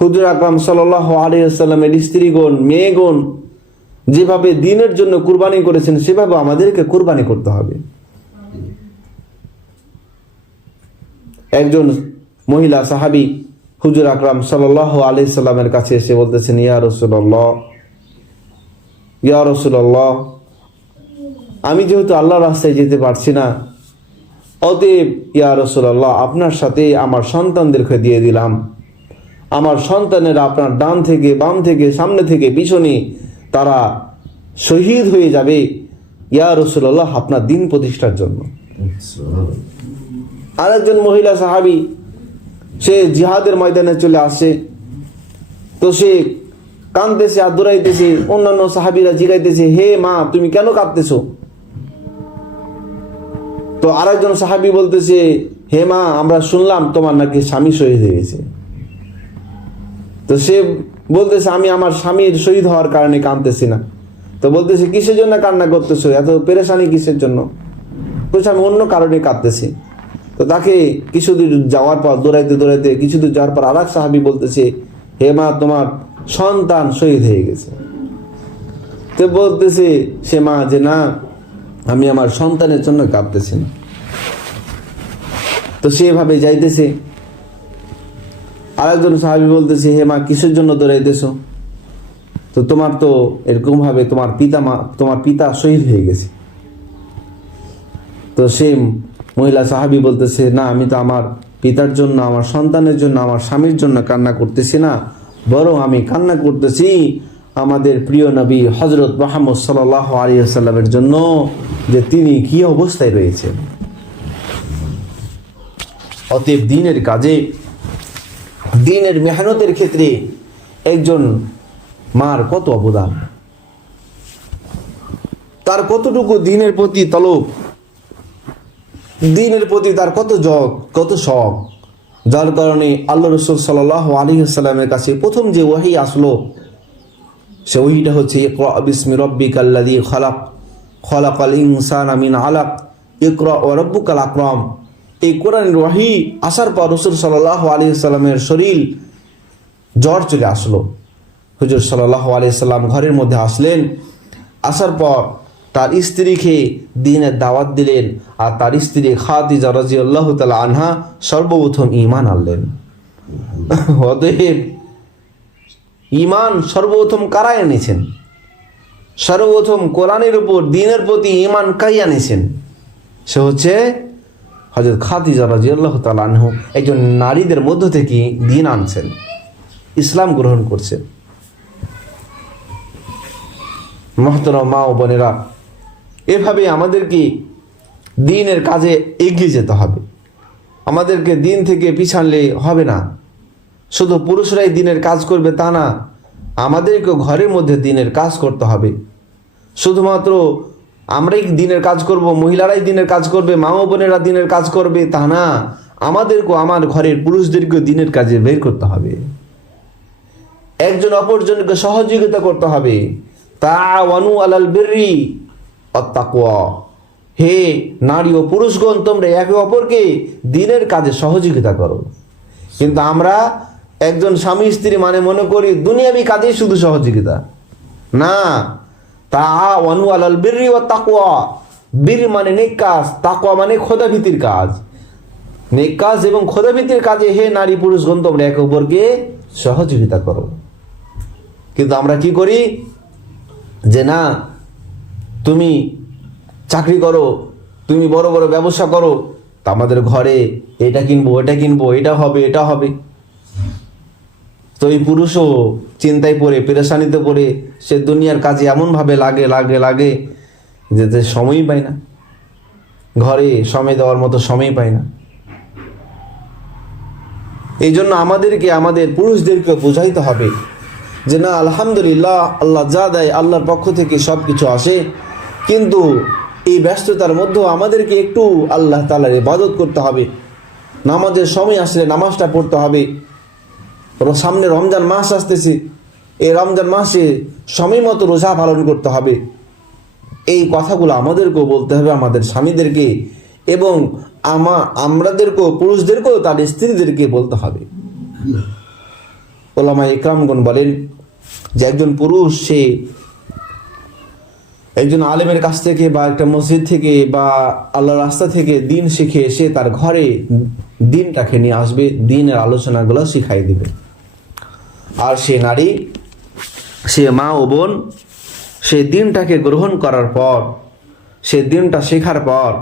হুজুর আকরাম সাল্লাহ আলিয়াল্লামের স্ত্রীগণ, মেয়েগণ যেভাবে দিনের জন্য কুরবানি করেছেন, সেভাবে আমাদেরকে কুরবানি করতে হবে। একজন মহিলা সাহাবি হুজুর আকরাম সাল্লাহ আলি সাল্লামের কাছে এসে বলতেছেন, ইয়া রসুল্লাহ ইয়া রসুল্লাহ আমি যেহেতু আল্লাহ রাস্তায় যেতে পারছি না, অতএব ইয়া রসুল্লাহ আপনার সাথে আমার সন্তানদেরকে দিয়ে দিলাম। আমার সন্তানেরা আপনার ডান থেকে, বাম থেকে, সামনে থেকে, পিছনে, তারা শহীদ হয়ে যাবে। ইয়া রসুল্লাহ আপনার দিন প্রতিষ্ঠার জন্য। আরেকজন মহিলা সাহাবি, সে জিহাদের ময়দানে চলে আসছে। তো সে কাঁদতেছে আর দৌড়াইতেছে অন্যান্য সাহাবিরা জিগাইতেছে, হে মা, তুমি কেন কাঁদতেছো? তো আরেকজন সাহাবি বলতেছে, হে মা, আমরা শুনলাম তোমার নাকি স্বামী শহীদ হয়ে গেছে। তো সে বলতেছে, আমি আমার স্বামীর শহীদ হওয়ার কারণে কাঁদতেছি না। তো বলতেছে, কিসের জন্য কান্না করতেছো? এত পেরেশানি কিসের জন্য? বলছে, আমি অন্য কারণে কাঁদতেছি। তো তাকে কিছুদূর যাওয়ার পর, দৌড়াইতে দৌড়াইতে কিছুদূর যাওয়ার পর আর এক সাহাবি বলতেছে, হে মা, তোমার সন্তান শহীদ হয়ে গেছে। তো বলতেছে সে মা যে, না, আমি আমার সন্তানের জন্য কাঁদতেছি না। তো সেভাবে যাইতেছে। আরেকজন সাহাবি বলতেছে, হে মা, কিসের জন্য দৌড়াইতেছো তো তোমার তো এরকম ভাবে তোমার পিতা মা, তোমার পিতা শহীদ হয়ে গেছে। তো সে মহিলা সাহাবি বলতেছে, না, আমি তো আমার পিতার জন্য, আমার সন্তানের জন্য, আমার স্বামীর জন্য কান্না করতেছি না। বরং আমি কান্না করতেছি আমাদের প্রিয় নবী হজরত মোহাম্মদ সাল আলী জন্য, যে তিনি কি অবস্থায় রয়েছেন। অতএব দিনের কাজে দিনের মেহনতের ক্ষেত্রে একজন মার কত অবদান? তার কতটুকু দিনের প্রতি তলব? দিনের প্রতি তার কত জগ, কত শখ? যার কারণে আল্লাহ রসুল সাল্লাহ আলী সাল্লামের কাছে প্রথম যে ওয়াহি আসলো, সে ওহিটা হচ্ছে, ইকরা বিসমি রব্বিক আল্লাদি খালাক খলাক আল ইনসান আমিন আলাক, ইকরা ও রব্বুকাল আকরম। এই কোরআনের ওয়াহি আসার পর রসুল সাল্লাহ আলী সাল্লামের শরীর জ্বর চলে আসলো। হুজুর সাল্লাহ আলি সাল্লাম ঘরের মধ্যে আসলেন, আসার পর তার স্ত্রীকে দিনের দাওয়াত দিলেন আর তার স্ত্রী খাদিজা রাজি আল্লাহ তালা আনহা সর্বপ্রথম ইমান আনলেন। অতএব ইমান সর্বপ্রথম কারাই এনেছেন? সর্বপ্রথম কোরআনের উপর, দিনের প্রতি ইমান কাই আনেছেন সে হচ্ছে হজরত খাদিজা রাজি আল্লাহ তালা আনহু একজন নারীদের মধ্য থেকে দিন আনছেন, ইসলাম গ্রহণ করছেন। মহতরম মা ও বোনেরা, এভাবে আমাদেরকে দিনের কাজে এগিয়ে যেতে হবে। আমাদেরকে দিন থেকে পিছানলে হবে না। শুধু পুরুষরাই দিনের কাজ করবে তা না আমাদেরকে ঘরের মধ্যে দিনের কাজ করতে হবে। শুধুমাত্র আমরাই দিনের কাজ করব? মহিলারাই দিনের কাজ করবে? মা বোনেরা দিনের কাজ করবে? তা না। আমাদেরকেও আমার ঘরের পুরুষদেরকেও দিনের কাজে বের করতে হবে। একজন অপরজনকে সহযোগিতা করতে হবে। তা ওয়ানু আলাল বেরি হে নারী ও পুরুষগণ, তোমরা একে অপরকে দিনের কাজে সহযোগিতা করো। কিন্তু আমরা একজন স্বামী স্ত্রী মানে মনে করি দুনিয়াবি কাজেই শুধু সহযোগিতা। না তা ওয়ানু আলাল বেরি ও তাকুয়া বীর মানে নেক তাকুয়া মানে খোদাভীতির কাজ। নেক এবং খোদাভীতির কাজে হে নারী পুরুষগণ তোমরা একে অপরকে সহযোগিতা করো। কিন্তু আমরা কি করি? যে না, তুমি চাকরি করো, তুমি বড় বড় ব্যবসা করো, তা আমাদের ঘরে এটা কিনবো এটা কিনবো, এটা হবে এটা হবে। তো এই পুরুষও চিন্তায় পড়ে, পেরেশানিতে পড়ে, সে দুনিয়ার কাজে এমনভাবে লাগে লাগে লাগে যে যে সময়ই পায় না। ঘরে সময় দেওয়ার মতো সময় পায় না। এই জন্য আমাদেরকে, আমাদের পুরুষদেরকে বোঝাইতে হবে যে না, আলহামদুলিল্লাহ, আল্লাহ যা দেয় আল্লাহর পক্ষ থেকে সব কিছু আসে, কিন্তু এই ব্যস্ততার মধ্যেও আমাদেরকে একটু আল্লাহ তালার ইবাদত করতে হবে। নামাজের সময় আসলে নামাজটা পড়তে হবে। সামনে রমজান মাস আসতেছে। এই রমজান মাসে সময় মতো রোজা পালন করতে হবে। এই কথাগুলো আমাদেরকেও বলতে হবে, আমাদের স্বামীদেরকে এবং আমা আমাদেরকেও পুরুষদেরকেও, তার স্ত্রীদেরকে বলতে হবে। ওলামা ইকরামগণ বলেন যে একজন পুরুষ, সে একজন আলেমের কাছ থেকে বা একটা মসজিদ থেকে বা আল্লাহর রাস্তা থেকে দিন শিখে এসে তার ঘরে দিনটাকে নিয়ে আসবে, দিনের আলোচনাগুলো শিখাই দিবে। আর সে নারী, সে মা ও বোন সে দিনটাকে গ্রহণ করার পর সে দিনটা শেখার পর,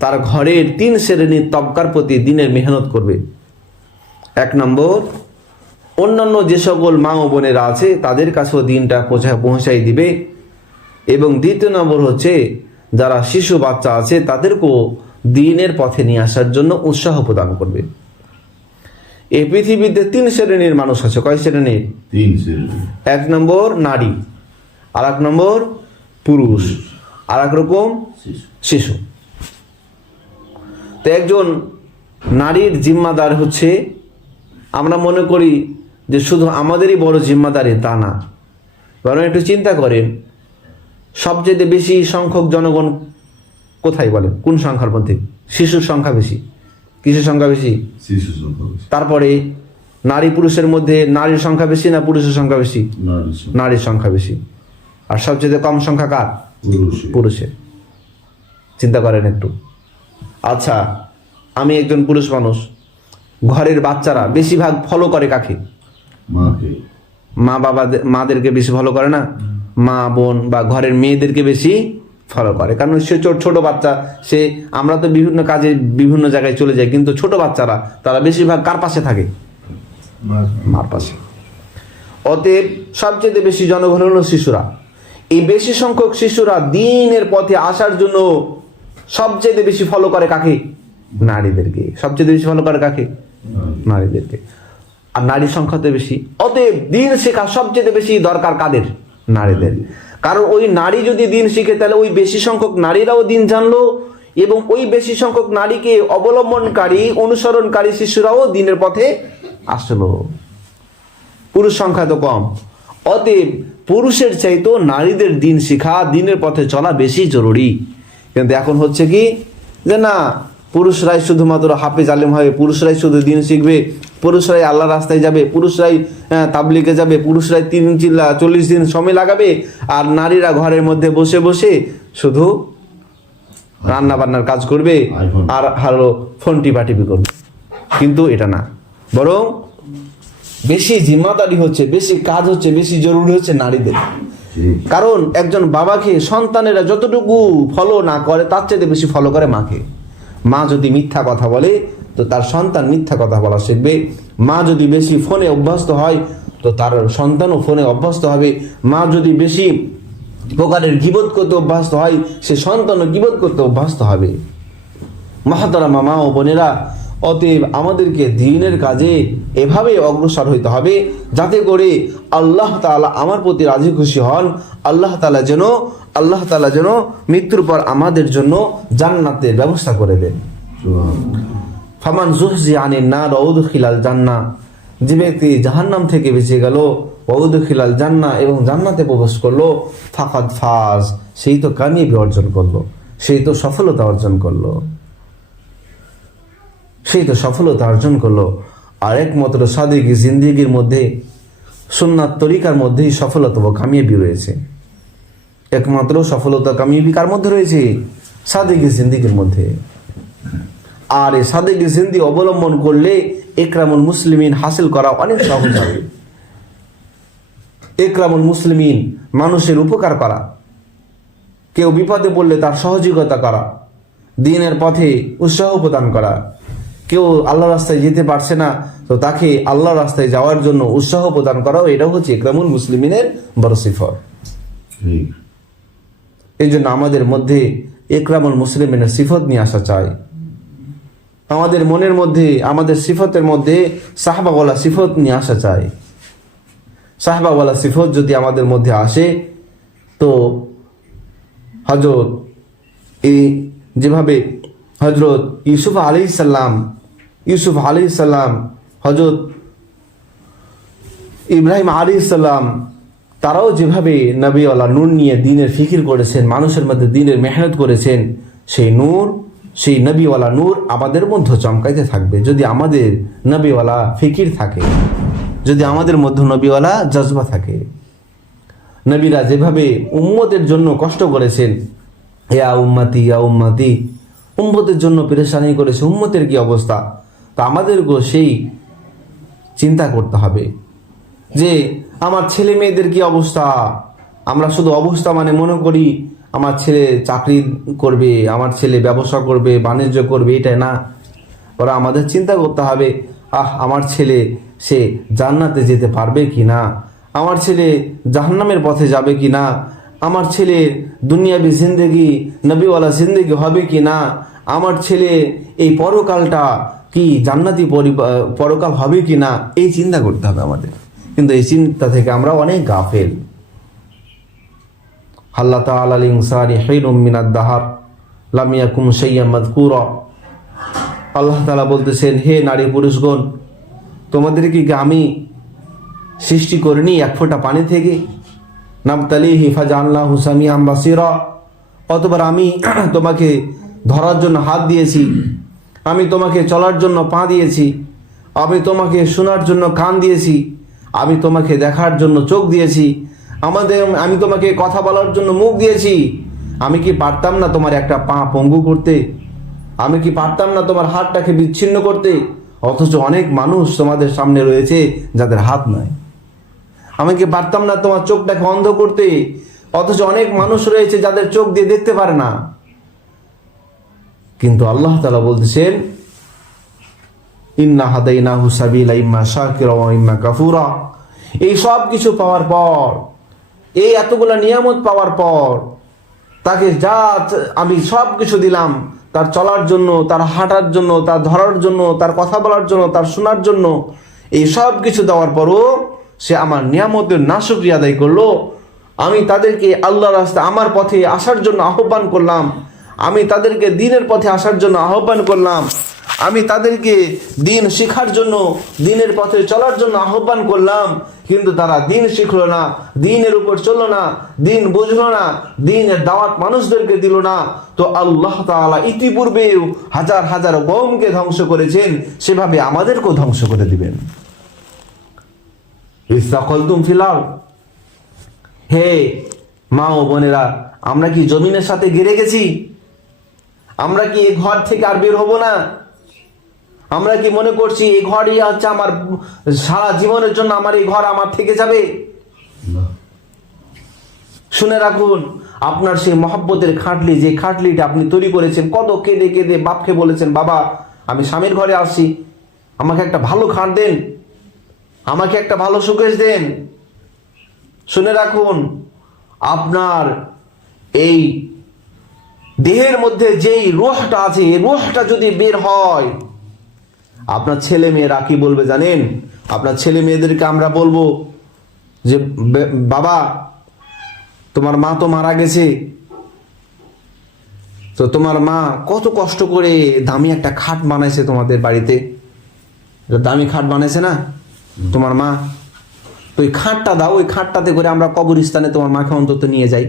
তার ঘরের তিন শ্রেণির তবকার প্রতি দিনে মেহনত করবে। এক নম্বর, অন্যান্য যে সকল মা ও বোনেরা আছে, তাদের কাছেও দিনটা পৌঁছা পৌঁছাই দিবে। এবং দ্বিতীয় নম্বর হচ্ছে, যারা শিশু বাচ্চা আছে, তাদেরকেও দিনের পথে নিয়ে আসার জন্য উৎসাহ প্রদান করবে। এই পৃথিবীতে তিন শ্রেণির মানুষ আছে। কয় শ্রেণির তিন শ্রেণি। এক নম্বর নারী আর এক নম্বর পুরুষ আর এক রকম শিশু। তো একজন নারীর জিম্মাদার হচ্ছে আমরা মনে করি যে শুধু আমাদেরই বড় জিম্মাদারি তা না। বরং একটু চিন্তা করেন সবচেয়ে বেশি সংখ্যক জনগণ কোথায় বলেন? কোন সংখ্যার মধ্যে? শিশুর সংখ্যা বেশি। কিসের সংখ্যা বেশি। তারপরে নারী পুরুষের মধ্যে নারীর সংখ্যা বেশি না পুরুষের সংখ্যা বেশি? নারীর সংখ্যা। বেশি। আর সবচেয়ে কম সংখ্যা কার? পুরুষের। চিন্তা করেন একটু। আচ্ছা আমি একজন পুরুষ মানুষ। ঘরের বাচ্চারা বেশিরভাগ ফলো করে কাকে? মাকে। মা বাবা মাদেরকে বেশি ফলো করে না? মা বোন বা ঘরের মেয়েদেরকে বেশি ফলো করে। কারণ সে ছোট বাচ্চা, সে, আমরা তো বিভিন্ন কাজে বিভিন্ন জায়গায় চলে যাই, কিন্তু ছোট বাচ্চারা, তারা বেশিরভাগ কার পাশে থাকে? মার পাশে। অতএব সবচেয়ে বেশি জনগণ হলো শিশুরা। এই বেশি সংখ্যক শিশুরা দিনের পথে আসার জন্য সবচেয়ে বেশি ফলো করে কাকে? নারীদেরকে। সবচেয়ে বেশি ফলো করে কাকে? নারীদেরকে। আর নারীর সংখ্যা তো বেশি। অতএব দিন শেখা সবচেয়ে বেশি দরকার কাদের? নারীদের। কারণ ওই নারী যদি দিন শিখে, তাহলে ওই বেশি সংখ্যক নারীরাও দিন জানলো এবং ওই বেশি সংখ্যক নারীকে অবলম্বনকারী, অনুসরণকারী শিশুরাও দিনের পথে আসলো। পুরুষ সংখ্যা তো কম। অতএব পুরুষের চাইতো নারীদের দিন শিখা দিনের পথে চলা বেশি জরুরি। কিন্তু এখন হচ্ছে কি যে না পুরুষরাই শুধুমাত্র হাফেজ আলেম হবে পুরুষরাই শুধু দিন শিখবে পুরুষরাই আল্লাহ রাস্তায় যাবে পুরুষরাই আহ, তাবলিগে যাবে পুরুষরাই তিন চিল্লা চল্লিশ দিন সময় লাগাবে আর নারীরা ঘরের মধ্যে বসে বসে শুধু রান্না বান্নার কাজ করবে আর হলো ফোন টিপি করবে। কিন্তু এটা না। বরং বেশি জিম্মাদারি হচ্ছে বেশি কাজ হচ্ছে বেশি জরুরি হচ্ছে নারীদের। কারণ একজন বাবাকে সন্তানেরা যতটুকু ফলো না করে তার চেয়ে বেশি ফলো করে মাকে। মা যদি মিথ্যা কথা বলে, তো তার সন্তান মিথ্যা কথা বলা শিখবে। মা যদি বেশি ফোনে অভ্যস্ত হয়, তো তার সন্তানও ফোনে অভ্যস্ত হবে। মা যদি বেশি প্রকারের গিবোধ করতে অভ্যস্ত হয়, সে সন্তানও গিবোধ করতে অভ্যস্ত হবে। মহাতারা মামা ও বোনেরা অতএব আমাদেরকে দিনের কাজে এভাবে অগ্রসর হইতে হবে যাতে করে আল্লাহ তাআলা আমার প্রতি রাজি খুশি হন, আল্লাহ তালা যেন, আল্লাহ তালা যেন মৃত্যুর পর আমাদের জন্য জান্নাতের ব্যবস্থা করে দেন। ফামান জুহজি আনি না রৌদ খিলাল জান্না। যে ব্যক্তি জাহান্নাম থেকে বেঁচে গেল ওউদ খিলাল জান্না এবং জান্নাতে প্রবেশ করল, ফাকাদ ফাজ, সেই তো কামিয়াবি অর্জন করল, সেই তো সফলতা অর্জন করল। সেই তো সফলতা অর্জন করল। আর একমাত্র সাদিক জিন্দিগির মধ্যে, সুন্নাত তরিকার মধ্যেই সফলতা ও কামিয়াবি রয়েছে। একমাত্র সফলতা কামিয়াবি কার মধ্যে রয়েছে? সাদিক জিন্দিগির মধ্যে। আর এই সাদিক জিন্দি অবলম্বন করলে একরামুল মুসলিমিন হাসিল করা অনেক সহজ হবে। একরামুল মুসলিমিন মানুষের উপকার করা। কেউ বিপদে পড়লে তার সহযোগিতা করা। দিনের পথে উৎসাহ প্রদান করা। কেউ আল্লাহ রাস্তায় যেতে পারছে না তো তাকে আল্লাহ রাস্তায় যাওয়ার জন্য উৎসাহ প্রদান করাও এটাও হচ্ছে ইকরামুল মুসলিমিনের বড় সিফর এই জন্য আমাদের মধ্যে একরামুল মুসলিমিনের সিফত নিয়ে আসা চাই। আমাদের মনের মধ্যে আমাদের সিফতের মধ্যে সাহবাওয়ালা সিফত নিয়ে আসা চাই। সাহবাওয়ালা সিফত যদি আমাদের মধ্যে আসে তো হজরত এই যেভাবে হজরত ইউসুফ আলী সাল্লাম ইউসুফ আলী সাল্লাম হজরত ইব্রাহিম আলী সাল্লাম তারাও যেভাবে নবীওয়ালা নূর নিয়ে দিনের ফিকির করেছেন, মানুষের মধ্যে দিনের মেহনত করেছেন, সেই নূর, সেই নবীওয়ালা নূর আমাদের মধ্যে চমকাইতে থাকবে। যদি আমাদের নবীওয়ালা ফিকির থাকে, যদি আমাদের মধ্যে নবীওয়ালা জজবা থাকে, নবীরা যেভাবে উম্মতের জন্য কষ্ট করেছেন, ইয়া উম্মাতি ইয়া উম্মাতি, উম্মতের জন্য পেরেশানি করেছে, উম্মতের কি অবস্থা? তা আমাদেরকেও সেই চিন্তা করতে হবে যে আমার ছেলে মেয়েদের কি অবস্থা? আমরা শুধু অবস্থা মানে মনে করি আমার ছেলে চাকরি করবে, আমার ছেলে ব্যবসা করবে, বাণিজ্য করবে এটা না। ওরা আমাদের চিন্তা করতে হবে, আহ, আমার ছেলে সে জান্নাতে যেতে পারবে কি না? আমার ছেলে জাহান্নামের পথে যাবে কি না? আমার ছেলে দুনিয়াবি জিন্দেগি, নবীওয়ালা জিন্দেগি হবে কি না? আমার ছেলে এই পরকালটা কি জান্নাতি পরকাল হবে কি না, এই চিন্তা করতে হবে আমাদের। কিন্তু এই চিন্তা থেকে আমরা অনেক গাফেল। আল্লাহ তাআলা ইনসানি হাইরুম মিনাদ দাহার লাম ইয়াকুম শাইয়্যাম মাযকুরা। আল্লাহ তাআলা বলতেছেন, হে নারী পুরুষগণ তোমাদেরকে কি আমি সৃষ্টি করিনি এক ফোঁটা পানি থেকে? নামতালি হিফাজ আল্লাহ হুসামি আম্বাসিরা অতবার আমি তোমাকে ধরার জন্য হাত দিয়েছি। আমি তোমাকে চলার জন্য পা দিয়েছি। আমি তোমাকে শোনার জন্য কান দিয়েছি। আমি তোমাকে দেখার জন্য চোখ দিয়েছি। আমাদের, আমি তোমাকে কথা বলার জন্য মুখ দিয়েছি। আমি কি পারতাম না তোমার একটা পা পঙ্গু করতে? আমি কি পারতাম না তোমার হাতটাকে বিচ্ছিন্ন করতে? অথচ অনেক মানুষ তোমাদের সামনে রয়েছে যাদের হাত নয় আমি কি পারতাম না তোমার চোখটাকে অন্ধ করতে? অথচ অনেক মানুষ রয়েছে যাদের চোখ দিয়ে দেখতে পারে না। কিন্তু আল্লাহ তালা বলতেছেন, ইন্না হাদাইনা হুসাবিলা ইম্মা শাকিরা ইম্মা কাফুরা। এই সব কিছু পাওয়ার পর, এই এতগুলা নিয়ামত পাওয়ার পর, তাকে যা আমি সব কিছু দিলাম, তার চলার জন্য, তার হাঁটার জন্য, তার ধরার জন্য, তার কথা বলার জন্য, তার শোনার জন্য, এই সব কিছু দেওয়ার পরও সে আমার নিয়ামতের নাশকরিয়া আদায় করল। আমি তাদেরকে আল্লাহ রাস্তা আমার পথে আসার জন্য আহ্বান করলাম। আমি তাদেরকে দিনের পথে আসার জন্য আহ্বান করলাম। আমি তাদেরকে দিন শেখার জন্য, দিনের পথে চলার জন্য আহ্বান করলাম। কিন্তু তারা দিন শিখলো না, দিনের উপর চলল না, দিন বুঝলো না, দিনের দাওয়াত মানুষদেরকে দিল না। তো আল্লাহ তাআলা ইতিপূর্বেও হাজার হাজার কৌমকে ধ্বংস করেছেন, সেভাবে আমাদেরকেও ধ্বংস করে দিবেন। ইস্তাকলতুম ফিলাল হে মা ও বোনেরা, আমরা কি জমিনের সাথে গেড়ে গেছি? আমরা কি এ ঘর থেকে আর বের হব না? আমরা কি মনে করছি এই ঘরই হচ্ছে আমার সারা জীবনের জন্য আমার এই ঘর আমার থেকে যাবে? শুনে রাখুন আপনার সেই মহব্বতের খাটলি যে খাটলিটা আপনি তৈরি করেছেন কত কেঁদে কেঁদে বাপকে বলেছেন বাবা আমি স্বামীর ঘরে আসছি আমাকে একটা ভালো খাট দেন আমাকে একটা ভালো সুকেশ দেন। শুনে রাখুন আপনার এই দেহের মধ্যে যেই রোহটা আছে রোহটা যদি বের হয়, আপনার ছেলে মেয়েরা কি বলবে, জানেন? আপনার ছেলে মেয়েদেরকে আমরা বলব যে বাবা, তোমার মা তো মারা গেছে। তো তোমার মা কত কষ্ট করে দামি একটা খাট বানাইছে তোমাদের বাড়িতে। দামি খাট বানাইছে না? তোমার মা, তো ওই খাটটা দাও, ওই খাটটাতে করে আমরা কবরস্থানে তোমার মাকে অন্তত নিয়ে যাই।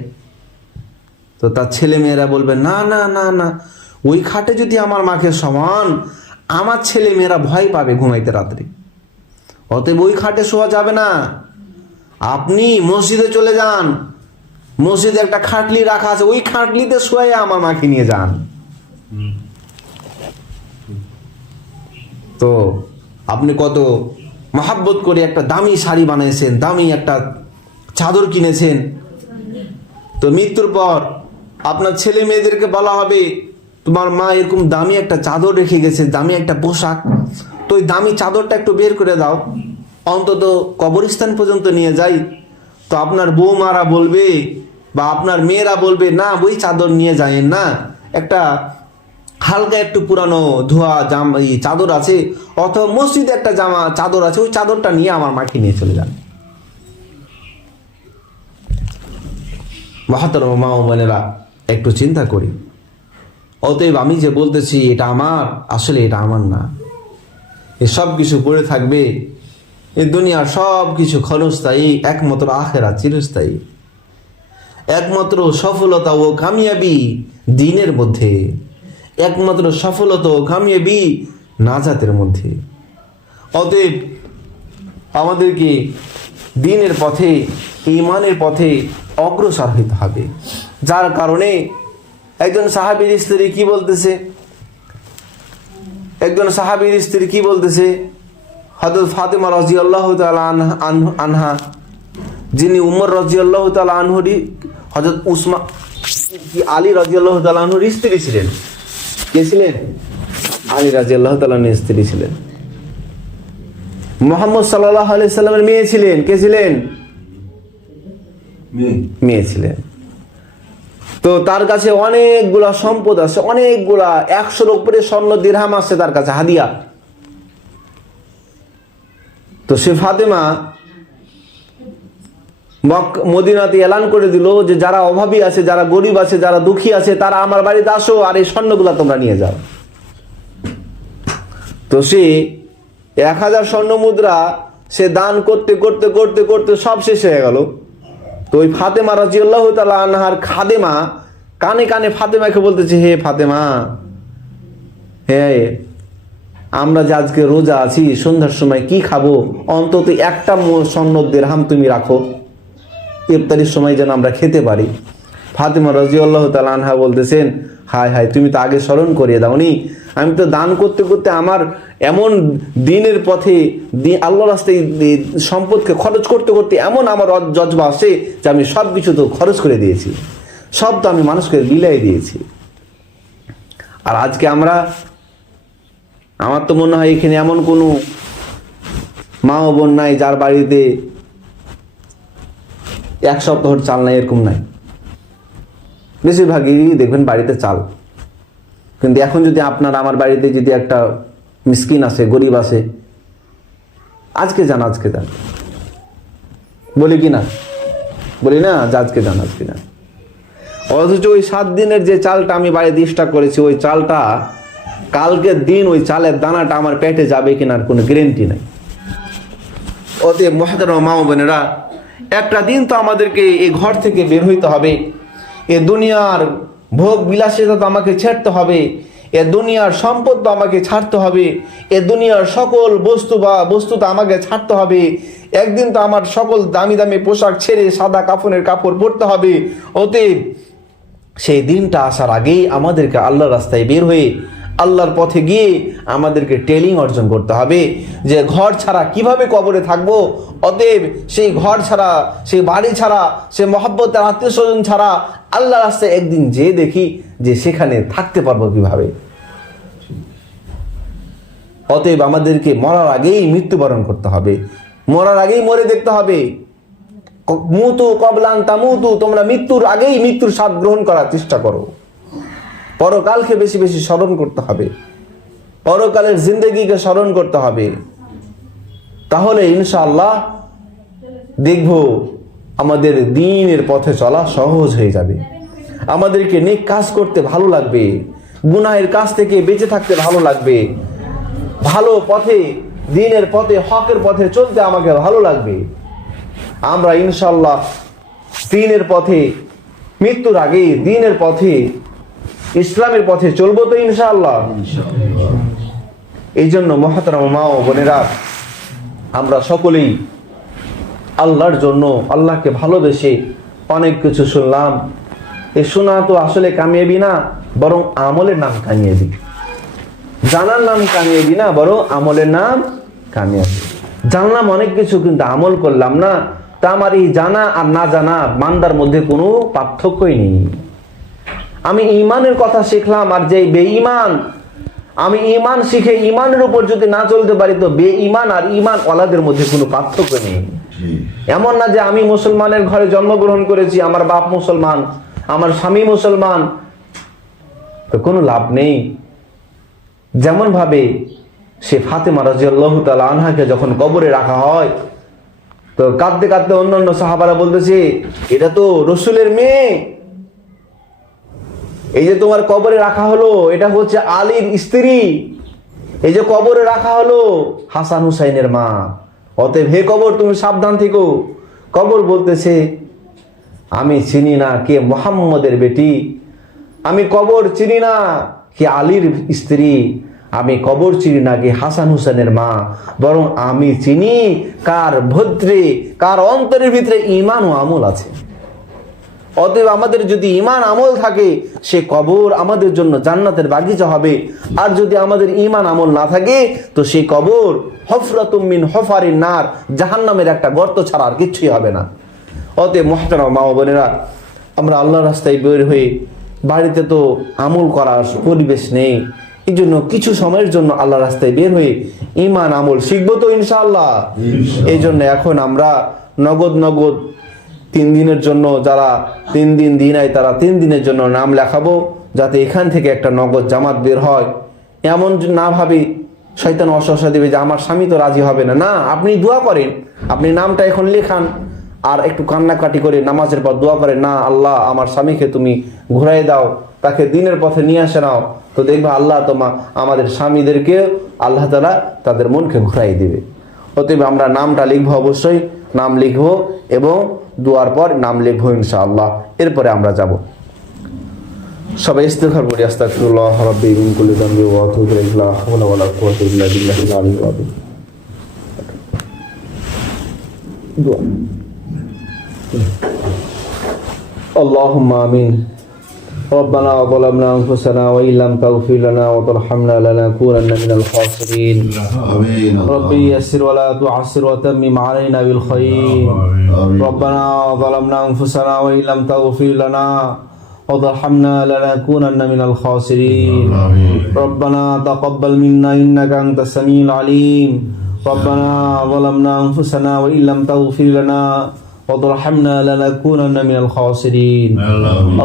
তো তার ছেলে মেয়েরা বলবে, না না না না। ওই খাটে যদি আমার মাকে সমান, আমার ছেলে মেয়েরা ভয় পাবে ঘুমাইতে রাত্রে। অতএব ওই খাটে শোয়া যাবে না। আপনি মসজিদে চলে যান। মসজিদে একটা খাটলি রাখা আছে, ওই খাটলিতে শুয়ে আমার মাকে নিয়ে যান। তো আপনি কত মহাব্বত করে একটা দামি শাড়ি বানিয়েছেন, দামি একটা চাদর কিনেছেন। তো মৃত্যুর পর আপনার ছেলে মেয়েদেরকে বলা হবে, তোমার মা এরকম দামি একটা চাদর রেখে গেছে, দামি একটা পোশাক। তো ওই দামি চাদরটা একটু বের করে দাও। অন্তত কবরস্থান পর্যন্ত নিয়ে যাই। তো আপনার বৌমারা বলবে বা আপনার মেয়েরা বলবে, না, ওই চাদর নিয়ে যায়েন না। একটা হালকা একটু পুরানো ধোয়া জাম চাদর আছে, অথবা মসজিদে একটা জামা চাদর আছে, ওই চাদরটা নিয়ে আমার মাকে নিয়ে চলে যান। মহাতর মা ও বোনেরা একটু চিন্তা করি। অতএব আমি যে বলতেছি, এটা আমার, আসলে এটা আমার না। এ সব কিছু পড়ে থাকবে, এ দুনিয়ার সব কিছু ক্ষণস্থায়ী, একমাত্র আখেরা চিরস্থায়ী। একমাত্র সফলতা ও কামিয়াবি দিনের মধ্যে, একমাত্র সফলতা ও কামিয়াবি নাজাতের মধ্যে। অতএব আমাদেরকে দিনের পথে ইমানের পথে অগ্রসর হইতে হবে। যার কারণে একজন সাহাবীর স্ত্রী কি বলতেছে? একজন সাহাবীর স্ত্রী কি বলতেছে? হজরত ফাতেমা রাজি আল্লাহ আনহা যিনি উমর রাজি আল্লাহ আনহরি হজরত উসমা কি আলী রাজি আল্লাহ আনহর স্ত্রী ছিলেন? কে ছিলেন? আলী রাজি আল্লাহ তালাহর স্ত্রী ছিলেন। মোহাম্মদ সাল্লাহ আলি সাল্লামের মেয়ে ছিলেন? কে ছিলেন? মেয়ে ছিলেন। তো তার কাছে অনেকগুলা সম্পদ আছে, অনেকগুলা একশোর উপরে স্বর্ণ দিরহাম আছে তার কাছে, হাদিয়া। তো সে ফাতেমা মদিনাতে এলান করে দিল যে যারা অভাবী আছে, যারা গরিব আছে, যারা দুঃখী আছে, তারা আমার বাড়িতে আসো আর এই স্বর্ণগুলা তোমরা নিয়ে যাও। তো সে এক হাজার স্বর্ণ মুদ্রা সে দান করতে করতে করতে করতে সব শেষ হয়ে গেল। তো ওই ফাতেমা রাজিউল্লাহ তালা আনহার খাদেমা কানে কানে ফাতেমাকে বলতেছে, হে ফাতেমা, হে, আমরা যে আজকে রোজা আছি, সন্ধ্যার সময় কি খাব? অন্তত একটা মো- স্বর্ণ দেড়হাম তুমি রাখো। ইফতারির সময় যেন আমরা খেতে পারি। ফাতেমা রাজিউল্লাহ তালা আনহা বলতেছেন, হায় হায়, তুমি তো আগে স্মরণ করিয়ে দাও দাওনি। আমি তো দান করতে করতে আমার এমন দিনের পথে আল্লাহ রাস্তায় সম্পদকে খরচ করতে করতে এমন আমার জজবা আসে যে আমি সব কিছু তো খরচ করে দিয়েছি। সব তো আমি মানুষকে বিলাই দিয়েছি। আর আজকে আমরা, আমার তো মনে হয় এখানে এমন কোনো মা ও বোন নাই যার বাড়িতে এক সপ্তাহর চাল নাই, এরকম নাই। বেশিরভাগই দেখবেন বাড়িতে চাল। কিন্তু এখন যদি আপনার আমার বাড়িতে যদি একটা মিসকিন আছে গরিব আছে আজকে যান আজকে যান। বলি কি না? বলি না যে আজকে যান আজকে যান। অথচ ওই সাত দিনের যে চালটা আমি বাড়িতে স্টক করেছি, ওই চালটা কালকের দিন ওই চালের দানাটা আমার পেটে যাবে কিনার কোনো গ্যারেন্টি নাই। অতএব মহাদার মা বোনেরা, একটা দিন তো আমাদেরকে এই ঘর থেকে বের হইতে হবে। এ দুনিয়ার ভোগ বিলাসিতা তো আমাকে ছাড়তে হবে। এ দুনিয়ার সম্পদ তো আমাকে ছাড়তে হবে। এ দুনিয়ার সকল বস্তু বা বস্তু তো আমাকে ছাড়তে হবে। একদিন তো আমার সকল দামি দামি পোশাক ছেড়ে সাদা কাফনের কাপড় পরতে হবে। অতএব সেই দিনটা আসার আগেই আমাদেরকে আল্লাহ রাস্তায় বের হয়ে আল্লাহর পথে গিয়ে আমাদেরকে টেলিং অর্জন করতে হবে যে ঘর ছাড়া কীভাবে কবরে থাকব? অতএব সেই ঘর ছাড়া, সেই বাড়ি ছাড়া, সে মহব্বতের আত্মীয় স্বজন ছাড়া আল্লাহ রাস্তায় একদিন যেয়ে দেখি যে সেখানে থাকতে পারব কীভাবে। অতএব আমাদেরকে মরার আগেই মৃত্যুবরণ করতে হবে। মরার আগেই মরে দেখতে হবে। মুতু কবলান তামুতু, তোমরা মৃত্যুর আগেই মৃত্যুর স্বাদ গ্রহণ করার চেষ্টা করো। পরকালকে বেশি বেশি স্মরণ করতে হবে। পরকালের জিন্দগিকে স্মরণ করতে হবে। তাহলে ইনশাআল্লাহ দেখব আমাদের দিনের পথে চলা সহজ হয়ে যাবে। আমাদেরকে নেক কাজ করতে ভালো লাগবে। গুনাহের কাজ থেকে বেঁচে থাকতে ভালো লাগবে। ভালো পথে, দিনের পথে, হকের পথে চলতে আমাকে ভালো লাগবে। আমরা ইনশাল্লাহ দিনের পথে, মৃত্যুর আগে দিনের পথে ইসলামের পথে চলবো তো ইনশাআল্লাহ। এই জন্য মহাতারা মা ও বোনেরা, আমরা সকলেই আল্লাহর জন্য, আল্লাহকে ভালোবেসে অনেক কিছু শুনলাম। এ শোনা তো আসলে কামিয়াবি না, বরং আমলের নাম কামিয়াবি। জানার নাম কামিয়াবি না, বরং আমলের নাম কামিয়াবি। জানলাম অনেক কিছু, কিন্তু আমল করলাম না। তা আমার এই জানা আর না জানা বান্দার মধ্যে কোনো পার্থক্যই নেই। আমি ইমানের কথা শিখলাম আর যে বেঈমান আমি ইমান শিখে ইমানের উপর যদি না চলতে পারি তো বেঈমান আর ইমান ওলাদের মধ্যে কোনো পার্থক্য নেই। এমন না যে আমি মুসলমানের ঘরে জন্মগ্রহণ করেছি আমার বাপ মুসলমান আমার স্বামী মুসলমান তো কোনো লাভ নেই। যেমন ভাবে সে ফাতেমা রাজিয়াল্লাহ তাআলা আনহাকে যখন কবরে রাখা হয় তো কাঁদতে কাঁদতে অন্য অন্য সাহাবারা বলতেছে এটা তো রসুলের মেয়ে এই যে তোমার কবরে রাখা হলো, এটা হচ্ছে আলীর স্ত্রী। এই যে কবরে রাখা হলো, হাসান হুসাইনের মা। অতএব হে কবর, তুমি সাবধান থেকো। কবর বলতেছে, আমি চিনি না কে মোহাম্মদের বেটি। আমি কবর চিনি না কে আলীর স্ত্রী। আমি কবর চিনি না কে হাসান হুসেনের মা। বরং আমি চিনি কার ভদ্রে, কার অন্তরের ভিতরে ইমান ও আমল আছে। অতএব আমাদের যদি ইমান আমল থাকে সে কবর আমাদের জন্য জান্নাতের বাগিচা হবে। আর যদি আমাদের ইমান আমল না থাকে তো সেই কবর হফরাতুমিন হফারিন নার জাহান্নামের একটা গর্ত ছাড়া আর কিচ্ছুই হবে না। অতএব মহাতারা মা বোনেরা আমরা আল্লাহ রাস্তায় বের হয়ে বাড়িতে তো আমল করার পরিবেশ নেই। এই জন্য কিছু সময়ের জন্য আল্লাহ রাস্তায় বের হয়ে ইমান আমল শিখব তো ইনশাল্লাহ এই জন্য এখন আমরা নগদ নগদ তিন দিনের জন্য যারা তিন দিন দিন আয় তারা তিন দিনের জন্য নাম লেখাবো, যাতে এখান থেকে একটা নগদ জামাত বের হয়। এমন না ভাবি, শয়তান অসহসা দেবে যে, আমার স্বামী তো রাজি হবে না। না, আপনি দোয়া করেন। আপনি নামটা এখন লেখান, আর একটু কান্নাকাটি করে নামাজের পর দোয়া করেন, না, আল্লাহ, আমার স্বামীকে তুমি ঘুরাই দাও, তাকে দিনের পথে নিয়ে আসে নাও। তো দেখবে আল্লাহ তোমা, আমাদের স্বামীদেরকে আল্লাহ তালা তাদের মনকে ঘুরাই দিবে। অতএব আমরা নামটা লিখব অবশ্যই, নাম লিখব এবং দুয়ার পর নাম লিখবো ইনশাআল্লাহ এরপরে আমরা যাব সবাই ইস্তেগফার করি আস্তাগফিরুল্লাহ রাব্বি মিন কুল্লি যামবি ওয়া আতুবু ইলাইহি লা হাওলা ওয়া লা কুওয়াতা ইল্লা বিল্লাহিল আলিয়্যিল আযীম দোয়া اللهم آمين ربنا ظلمنا أنفسنا وإن لم تغفر لنا وترحمنا لنكونن من الخاسرين آمين ربي يسر ولا تعسر وتمم علينا بالخير آمين ربنا ظلمنا أنفسنا وإن لم تغفر لنا وترحمنا لنكونن من الخاسرين آمين ربنا تقبل منا إنك أنت السميع العليم ربنا ظلمنا أنفسنا وإن لم تغفر لنا وترحمنا لنكونن من الخاسرين.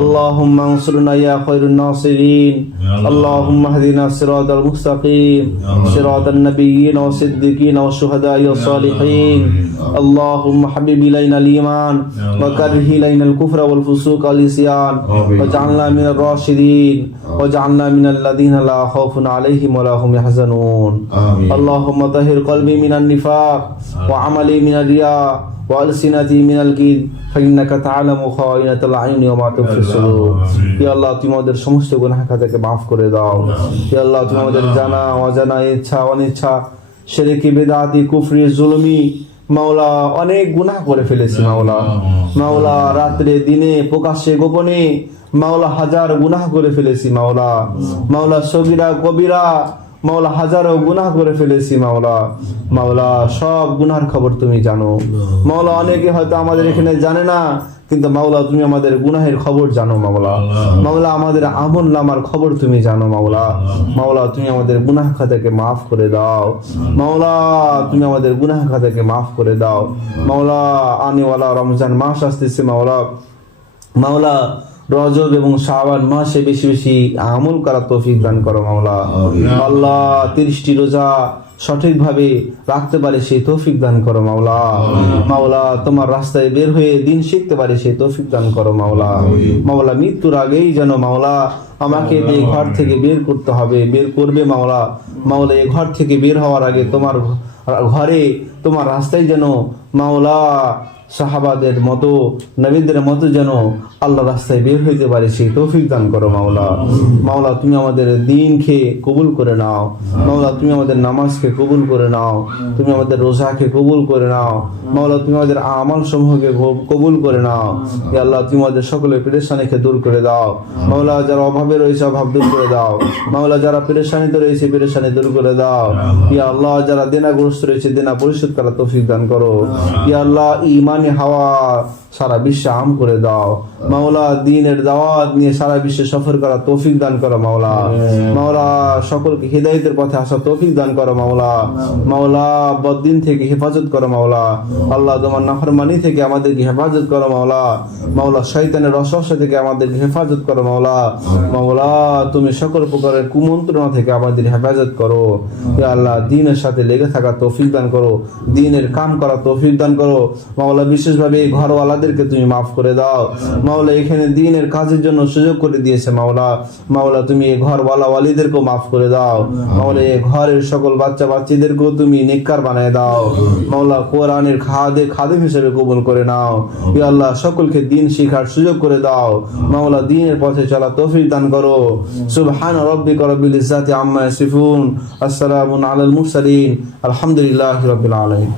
اللهم انصرنا يا خير الناصرين. اللهم اهدنا الصراط المستقيم. صراط النبيين والصديقين والشهداء والصالحين اللهم حبب إلينا الإيمان. وكره إلينا الكفر والفسوق والعصيان. واجعلنا من الراشدين. واجعلنا من الذين لا خوف عليهم ولا هم يحزنون. اللهم طهر قلبي من النفاق. وعملي من الرياء. ওয়ালসিনাতি মিনাল কিদ ফাইন্নাকা তাআলামু খাওয়াইনাতাল আইনি ওয়া মা তুফি সুদূর ইয়া আল্লাহ তুমি আমাদের সমস্ত গুনাহ খাতাকে মাফ করে দাও। ইয়া আল্লাহ তুমি আমাদের জানা অজানা ইচ্ছা অনিচ্ছা শিরকি বিদআতি কুফরি জুলমি মাওলা অনেক গুনাহ করে ফেলেছি মাওলা। মাওলা রাত্রে দিনে প্রকাশ্যে গোপনে মাওলা হাজার গুনাহ করে ফেলেছি মাওলা। মাওলা সগিরা কবিরা মাওলা হাজারো গুনাহ করে ফেলেছি মাওলা। মাওলা সব গুনার খবর তুমি জানো। মাওলা অনেকে হয়তো আমাদের এখানে জানে না কিন্তু মাওলা তুমি আমাদের গুনাহের খবর জানো মাওলা। মাওলা আমাদের আমল নামার খবর তুমি জানো মাওলা। মাওলা তুমি আমাদের গুনাহ খাতাকে মাফ করে দাও। মাওলা তুমি আমাদের গুনাহ খাতাকে মাফ করে দাও। মাওলা আনিওয়ালা রমজান মাস আসতেছে মাওলা। মাওলা রজব এবং শাবান মাসে বেশি বেশি আমল করা তৌফিক দান করো মাওলা। আল্লাহ তিরিশটি রোজা সঠিকভাবে রাখতে পারে সেই তৌফিক দান করো মাওলা। মাওলা তোমার রাস্তায় বের হয়ে দিন শিখতে পারে সেই তৌফিক দান করো মাওলা। মাওলা মৃত্যুর আগেই যেন মাওলা আমাকে এই ঘর থেকে বের করতে হবে বের করবে মাওলা। মাওলা এই ঘর থেকে বের হওয়ার আগে তোমার ঘরে তোমার রাস্তায় যেন মাওলা সাহাবাদের মতো, নবীদের মতো যেন আল্লাহ রাস্তায় বের হইতে পারে, সেই তৌফিক দান করো মাওলা। মাওলা, তুমি আমাদের দিনকে কবুল করে নাও। মাওলা, তুমি আমাদের নামাজকে কবুল করে নাও। তুমি আমাদের রোজাকে কবুল করে নাও। মাওলা, তুমি আমাদের আমল সমূহকে কবুল করে নাও। ইয়া আল্লাহ, তুমি আমাদের সকলের পেরেশানিকে দূর করে দাও। মাওলা, যারা অভাবে রয়েছে, অভাব দূর করে দাও। মাওলা, যারা পেরেশানিতে রয়েছে, পেরেশানি দূর করে দাও। ইয়া আল্লাহ, যারা দেনাগ্রস্ত রয়েছে, দেনা পরিশোধ করা তৌফিক দান করো। ইয়া আল্লাহ, ইমানি হাওয়া সারা বিশ্বে আম করে দাও। মাওলা দিনের দাওয়াত নিয়ে সারা বিশ্বে সফর করা তৌফিক দান করো মাওলা। মাওলা সকলকে হৃদায়তের পথে আসা তৌফিক দান করো মাওলা। মাওলা বদিন থেকে হেফাজত করো মাওলা। আল্লাহ তোমার নাফরমানি থেকে আমাদেরকে হেফাজত করো মাওলা। মাওলা শয়তানের রসস্য থেকে আমাদেরকে হেফাজত করো মাওলা। মাওলা তুমি সকল প্রকারের কুমন্ত্রণা থেকে আমাদের হেফাজত করো। আল্লাহ দিনের সাথে লেগে থাকা তৌফিক দান করো। দিনের কাম করা তৌফিক দান করো। মাওলা বিশেষভাবে এই ঘরওয়ালাদেরকে তুমি মাফ করে দাও। মাওলা এখানে দিনের কাজের জন্য সুযোগ করে দিয়েছে মাওলা। মাওলা, তুমি এই ঘরওয়ালা ওয়ালিদেরকেও মাফ করে দাও। মাওলা এই ঘরের সকল বাচ্চা বাচ্চাদেরকেও তুমি নিকার বানায় দাও। মাওলা, কোরআনের খাদে খাদেম হিসেবে কবুল করে নাও। ইয়া আল্লাহ, সকলকে দিন শিখার সুযোগ করে দাও। মাওলা, দিনের পথে চলা তৌফিক দান করো। সুবহান রাব্বিকা রাব্বিল ইজ্জাতি আম্মা ইয়াসিফুন। আসসালামু আলাল মুরসালিন। আলহামদুলিল্লাহি রাব্বিল আলামিন।